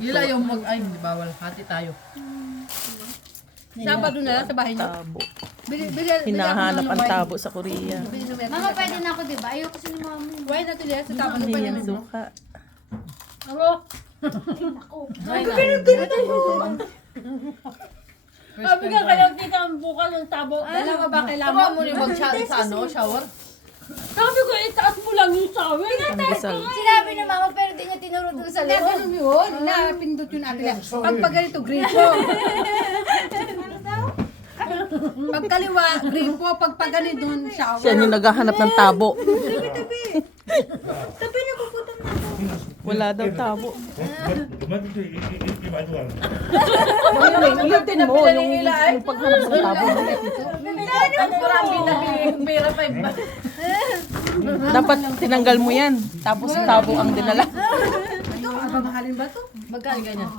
Ila yung mag... Ay, hindi bawal. Hati tayo. Sabado na lang sa bahay niyo. Tabo. Bili Hinahanap ang tabo sa Korea. Mama, pwede na ako, diba? Ayoko kasi ni mami. Why na tuloy sa tabo Hindi pa yan namin. suka. Ako. Sabi nga kayo kita ang buka ng tabo. Dalawa ba kailangan Tama mo rin mag-shower sa ano, shower? Sabi ko, itaas mo lang yung sawi. Pandesal. Sinabi ni mama, pero di niya tinuro doon sa Kaya loob. ganun yun. Napindot yun natin. Pag ganito, gripo. Pag kaliwa, gripo. Pag ganito, shower. Siya yung naghahanap ng tabo. Tabi na puputan na ako. Wala daw tabo. Dumating ito, i-ano lang. Ulitin mo yung paghanap ng tabo. Marami na pera pa. Dapat tinanggal mo yan. Tapos tabo ang dinala. Ito, mahalin ba to? Magkano ganyan?